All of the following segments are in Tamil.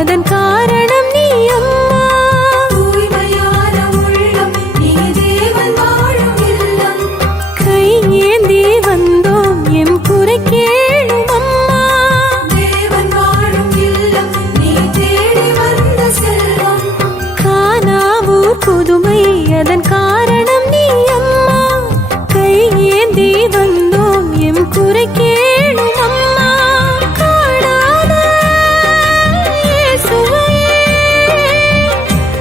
அதன் காரணம் நீ அம்மா. தூய்மையான உள்ளம் நீ தேவன் வாழும் இல்லம். கையேந்தி வந்தோம் எம் குறை கேளும் அம்மா. தேவன் வாழும் இல்லம் நீ தேடி வந்த செல்வம். காணாவூர் புதுமை அதன் காரணம் நீ அம்மா. கையேந்தி வந்தோம் எம் குறை கேளும் அம்மா. காணாத இயேசுவையே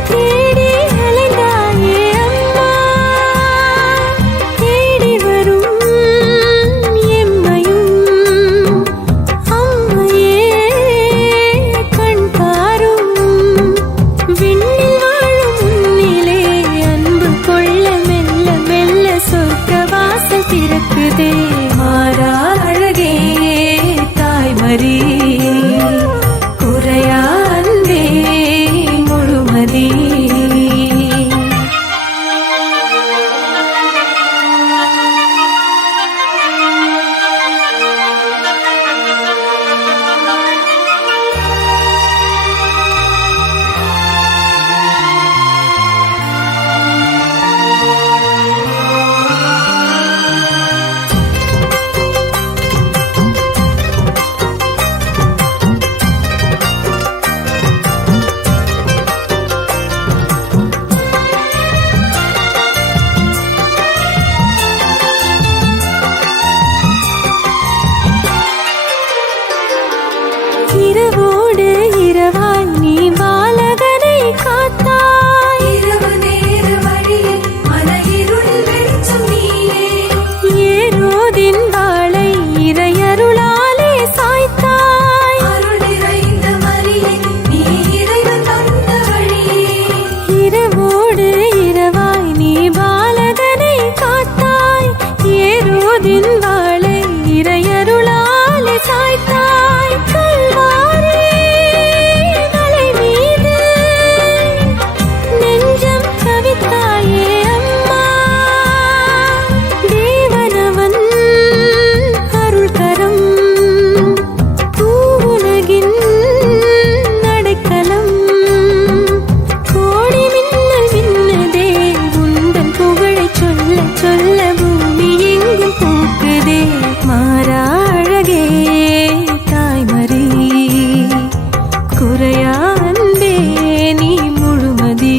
தேடி அலைந்தாயே அம்மா. தேடி வரும் எம்மையும் அம்மையே கண் பாரும். விண்ணில் வாழும் உன்னிலே அன்பு கொள்ள மெல்ல மெல்ல சொர்க்க வாசல் திறக்குதே. மாறா அழகே தாய்மரி குறையா அன்பே முழுமதி. இரவோடு இரவாய் நீ பாலகனை காத்தாய். இரவு நேர வழியில் மன இருளில் வெளிச்சம் நீயே. ஏரோதின் வாளை இறையருளாலே சாய்த்தாய். அருள் நிறைந்த மரியே நீ இறைவன் தந்த வழியே. இரவோடு இரவாய் நீ பாலகனை காத்தாய். ஏரோதின் வாளை இறையருளாலே சாய்த்தாய். கல்வாரி மலை மீது நெஞ்சம் தவித்தாயே அம்மா. தேவனவன் அருள்கரம் பூவுலகின் அடைக்கலம். கோடி மின்னல் மின்னதே உந்தன் புகழைச் சொல்ல சொல்ல பூமி எங்கும் பூக்குதே. மாறா அழகே தாய்மரி குறையா அன்பே நீ முழுமதி.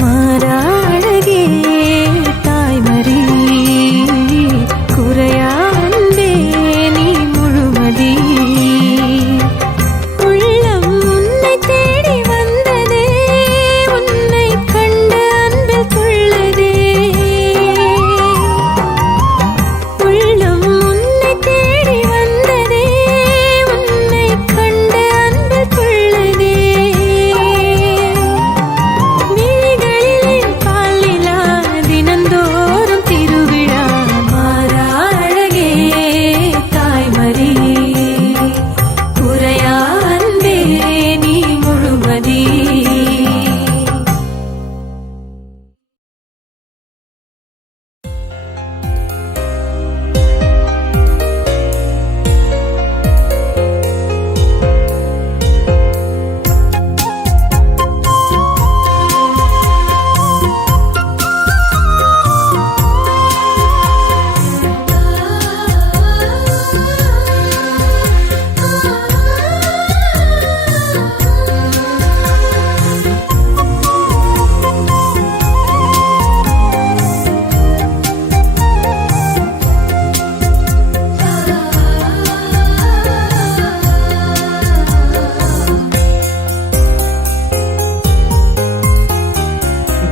மாறா அழகே தாய்மரி குறையா அன்பே நீ முழுமதி. உள்ளம் உன்னை தேடி வந்ததே உன்னை கண்டு அன்பில் துள்ளதே. உள்ளம் உன்னை தேடி வந்ததே உன்னை கண்டு அன்பில் துள்ளதே. விழிகளிலே பாலிலா தினந்தோறும் திருவிழா. மாறா அழகே தாய்மரி குறையா அன்பே நீ முழுமதி.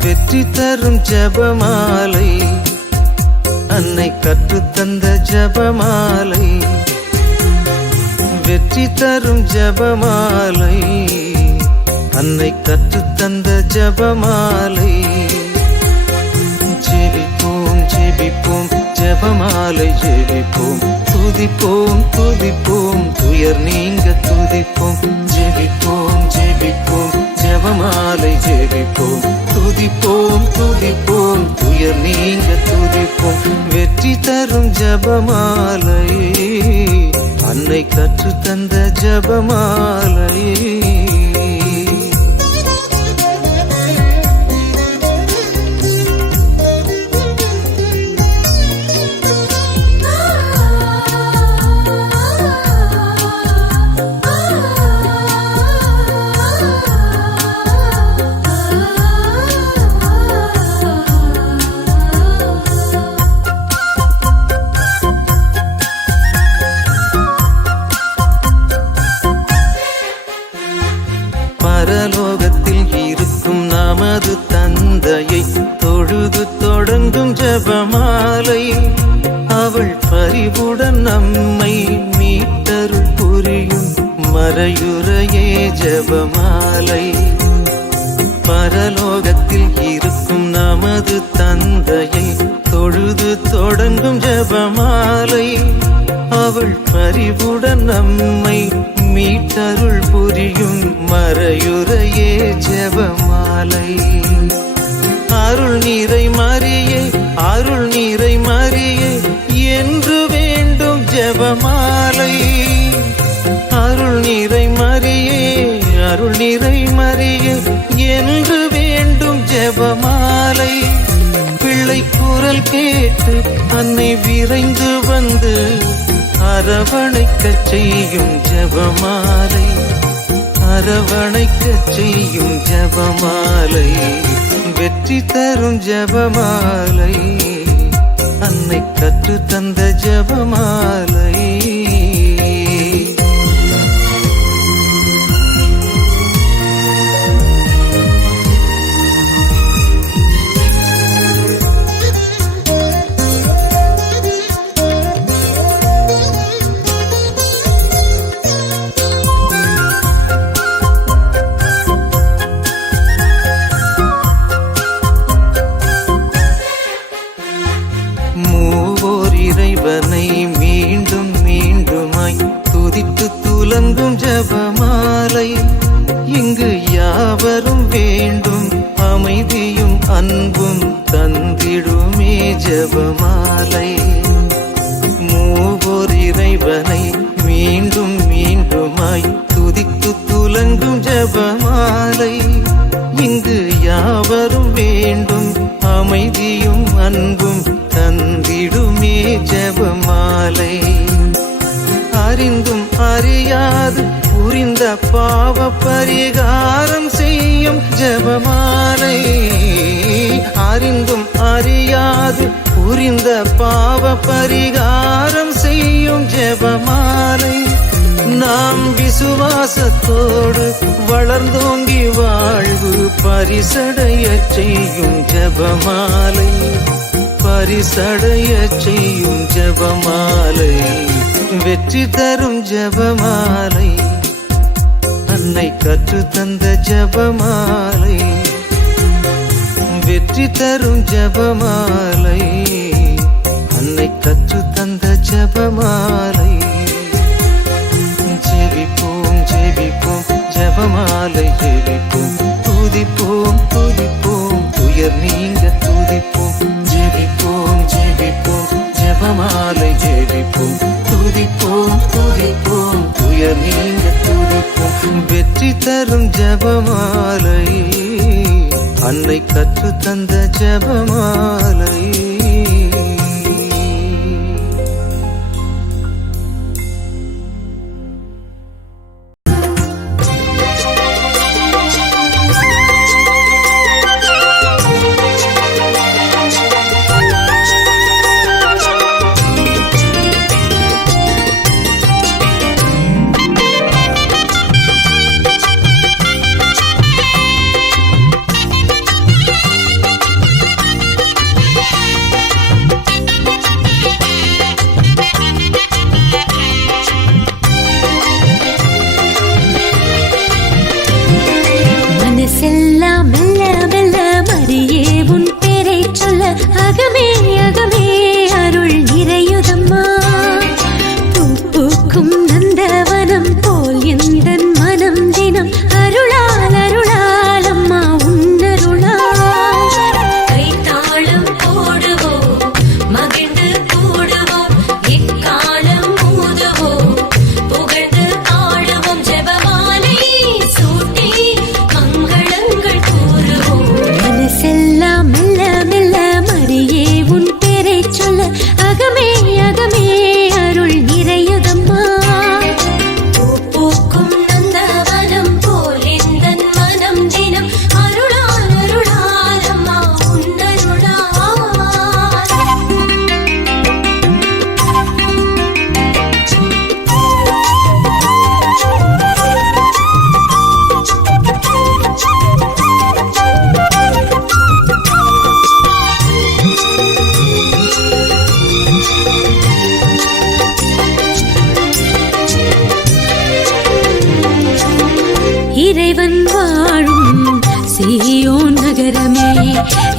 வெற்றி தரும் ஜபமாலை அன்னை கற்றுத்தந்த ஜபமாலை. வெற்றி தரும் ஜபமாலை அன்னை கற்றுத்தந்த ஜபமாலை. ஜெபிப்போம் ஜெபிப்போம் ஜபமாலை ஜெபிப்போம். துதிப்போம் துதிப்போம் துயர் நீங்க துதிப்போம். ஜெபிப்போம் ஜெபிப்போம் ஜபமாலை ஜெபிப்போம். துதிப்போம் துதிப்போம் துயர் நீங்க துதிப்போம். வெற்றி தரும் ஜபமாலை அன்னை கற்று தந்த ஜபமாலை. பரலோகத்தில் இருக்கும் நமது தந்தையை தொழுது தொடங்கும் ஜபமாலை. அவள் பரிவுடன் நம்மை மீட்டருள் புரியும் மறையுறையே ஜபமாலை. பரலோகத்தில் இருக்கும் நமது தந்தையை தொழுது தொடங்கும் ஜபமாலை. அவள் பரிவுடன் நம்மை மீட்டருள் புரியும் மறையுறையே ஜெபமாலை. அருள் நீரை மரியே, அருள் நீரை மரியே என்று வேண்டும் ஜெபமாலை. அருள் நீரை மரியே, அருள் நீரை மரியே என்று வேண்டும் ஜெபமாலை. பிள்ளை குரல் கேட்டு அன்னை விரைந்து வந்து அரவணைக்கச் செய்யும் ஜபமாலை. அரவணைக்கச் செய்யும் ஜபமாலை. வெற்றி தரும் ஜபமாலை. அன்னை கற்று தந்த ஜபமாலை. இறைவனை மீண்டும் மீண்டுமாய் துதித்து துலங்கும் ஜபமாலை. இங்கு யாவரும் வேண்டும் அமைதியும் அன்பும் தந்திடுமே ஜபமாலை. மூவோர் இறைவனை மீண்டும் மீண்டுமாய் துதித்து துலங்கும் ஜபமாலை. இங்கு யாவரும் வேண்டும் அமைதியும் அன்பும் தந்திடுமே ஜபமாலை. அறிந்தும் அறியாது புரிந்த பாவ பரிகாரம் செய்யும் ஜபமாலை. அறிந்தும் அறியாது புரிந்த பாவ பரிகாரம் செய்யும் ஜபமாலை. நாம் விசுவாசத்தோடு வளர்ந்தோங்கி வாழ்வு பரிசடைய செய்யும் ஜபமாலை. பரிசடைய செய்யும் ஜபமாலை. வெற்றி தரும் ஜபமாலை. அன்னை கற்று தந்த ஜபமாலை. வெற்றி தரும் ஜபமாலை. அன்னை கற்று தந்த ஜபமாலை. ஜெபிப்போம் ஜெபிப்போம் ஜபமாலை ஜெபிப்போம். துதிப்போம் துதிப்போம் துயர் நீங்க துதிப்போம். ஜெபிப்போம் ஜெபிப்போம் ஜபமாலை ஜெபிப்போம். துதிப்போம் துதிப்போம் துயர் நீங்க துதிப்போம். வெற்றி தரும் ஜபமாலை. அன்னை கற்று தந்த ஜபமாலை.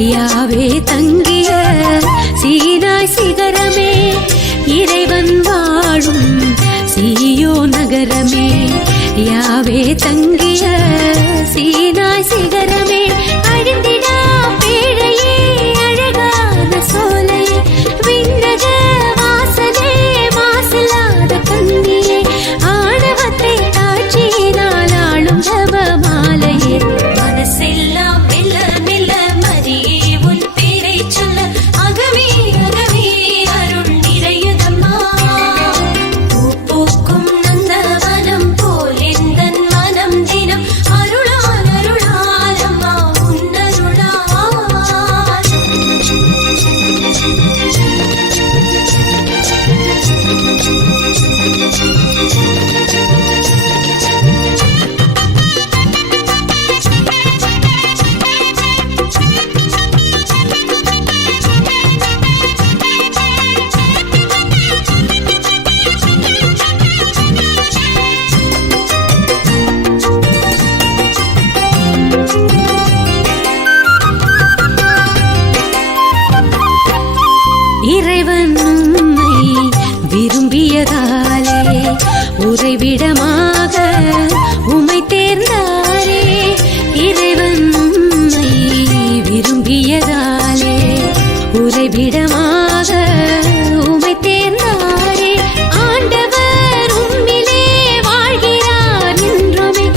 யாவே தங்கிய சீனாய் சிகரமே இறைவன் வாழும் சீயோ நகரமே யாவே தங்கிய சீனாய் சிகரமே அழிந்திடா பேழையே அழகான சோலை விண்ணக வாசலே மாசில்லாத கண்ணியே ஆணவத்தை காட்சியினால் ஆளும் ஜபமாலையே மனசெல்லாம் மெல்ல மெல்ல மரியே உன் பேரை சொல்ல அகமே அகமே அருள் நிறையுதம்மா பூ பூக்கும் நந்தவனம் போல் எந்தன் மனம் தினம் அருளால் அருளால் அம்மா உன்னருளால் இறைவன் உம்மை விரும்பியதாலே உறைவிடமாக உம்மை தேர்ந்தாரே இறைவன் உம்மை விரும்பியதாலே உறைவிடமாக உம்மை தேர்ந்தாரே ஆண்டவர் உம்மிலே வாழ்கிறார் என்றுமே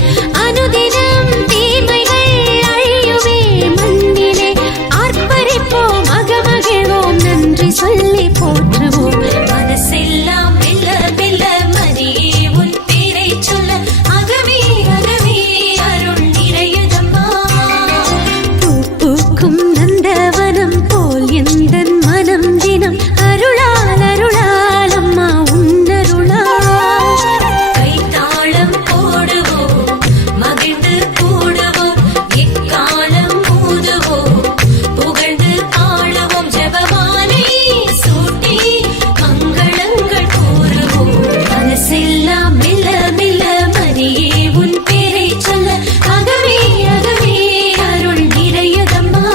அனுதினம் தீமைகள் அழியுமே மண்ணிலே ஆர்ப்பரிப்போம் அகமகிழ்வோம் நன்றி சொல்லி போற்றுவோம் மனசெல்லாம் மெல்ல மெல்ல மரியே உன் பேரை சொல்ல அகமே அகமே அருள் நிறையுதம்மா பூ பூக்கும் நந்தவனம் போல் எந்தன் மனம் தினம் அருளால் அருளால் அம்மா உன்னருளால் கைத்தாளம் போடுவோம் மகிழ்ந்து கூடுவோம் எக்காலம் ஊதுவோம் புகழ்ந்து ஆளுவோம் ஜெபமாலை சூட்டி மங்களங்கள் கூறுவோம் மனசெல்லாம் மெல்ல மெல்ல மரியே உன் பேரை சொல்ல அகமே அகமே அருள் நிறையுதம்மா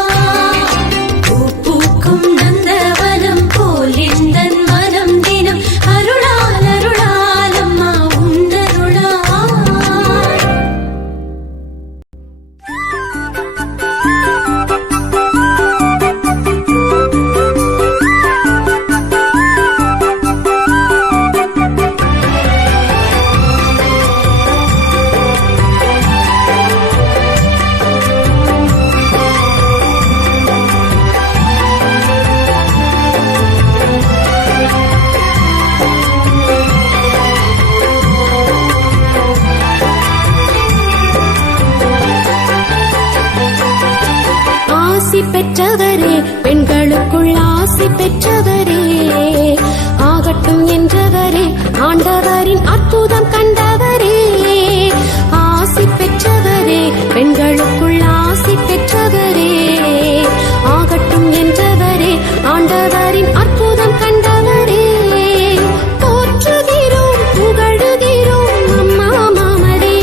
பூ பூக்கும் நந்தவனம் போல் எந்தன் மனம் தினம் அருளால் அருளால் அம்மா உன்னருளால் ஆசி பெற்றவரே பெண்களுக்குள் ஆசி பெற்றவரே ஆகட்டும் என்றவரே ஆண்டவரின் அற்புதம் கண்டவரே ஆசி பெற்றவரே பெண்களுக்குள் ஆசி பெற்றவரே ஆகட்டும் என்றவரே ஆண்டவரின் அற்புதம் கண்டவரே போற்றுகிறோம் புகழுகிறோம் அம்மா மாமரே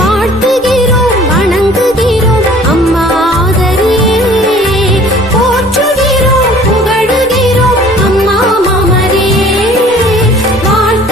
வாழ்த்துகிறோம் வணங்குகிறோம் அம்மா ஆதரே போற்றுகிறோம் புகழுகிறோம் அம்மா மாமரே வாழ்த்து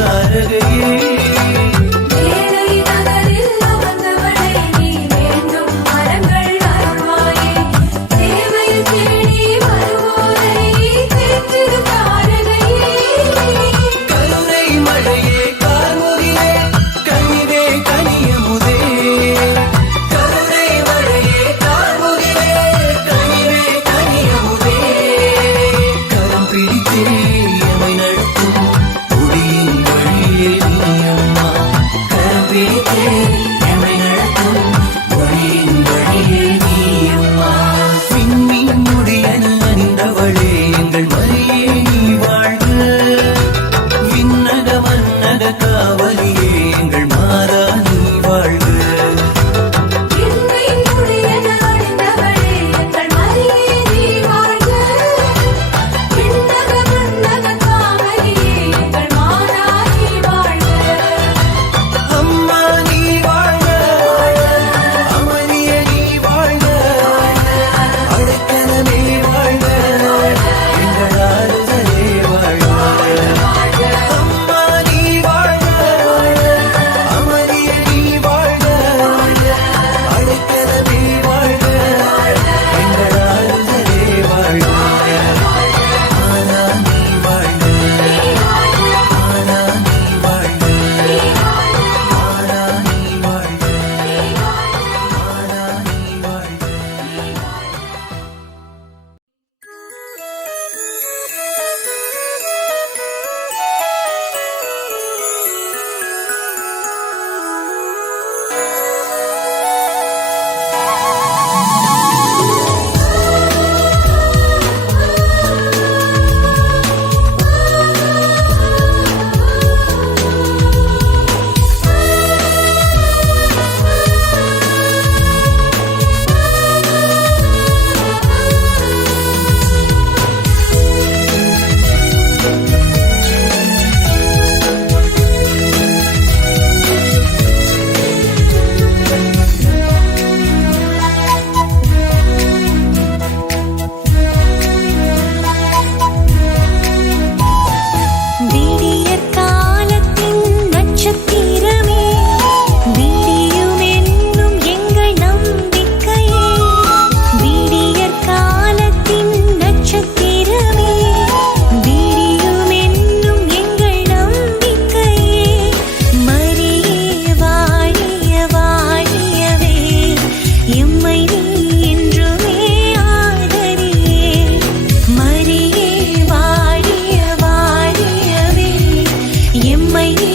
தாரகையே ஏழை நகரில் அமர்ந்தவளே நீ வேண்டும் வரங்கள் அருள்வாயே தேவையில் தேடி வருவோரை தேற்றிடும் தாரகையே கருணை மழையே கார்முகிலே கனிவே கனியமுதே கருணை மழையே கார்முகிலே கனிவே கனியமுதே கரம் பிடித்தே எமை நடத்தும் ஒளியின் வழியே நீ அம்மா கரம் பிடித்தே எமை நடத்தும் ஒளியின் வழியே நீ அம்மா விண்மீன் முடியன அணிந்தவளே எங்கள் மரியே நீ வாழ்க விண்ணக மன்னக காவலியே எங்கள் மாதா நீ வாழ்க என்னை முடியன அணிந்தவளே எங்கள் மரியே நீ வாழ்க விண்ணக மன்னக காவலியே எங்கள் மாதா நீ வாழ்க அம்மா நீ வாழ்க அமரியே நீ வாழ்க அடைக்கலமே வாழ்க எங்கள் ஆறுதலே வாழ்க அம்மா நீ வாழ்க அமரியே நீ வாழ்க அடைக்கலமே வாழ்க எங்கள் ஆறுதலே வாழ்க ஆனா நீ வாழ்க ஆனா நீ வாழ்க ஆனா நீ வாழ்க ஆனா நீ வாழ்க விடியற் காலத்தின் நட்சத்திரமே விடியும் என்னும் எங்கள் நம்பிக்கையே விடியற் காலத்தின் நட்சத்திரமே விடியும் என்னும் எங்கள் நம்பிக்கையே மரியே வாழிய வாழியவே எம்மை நீ என்றுமே ஆதரியே மரியே வாழிய வாழியவே எம்மை நீ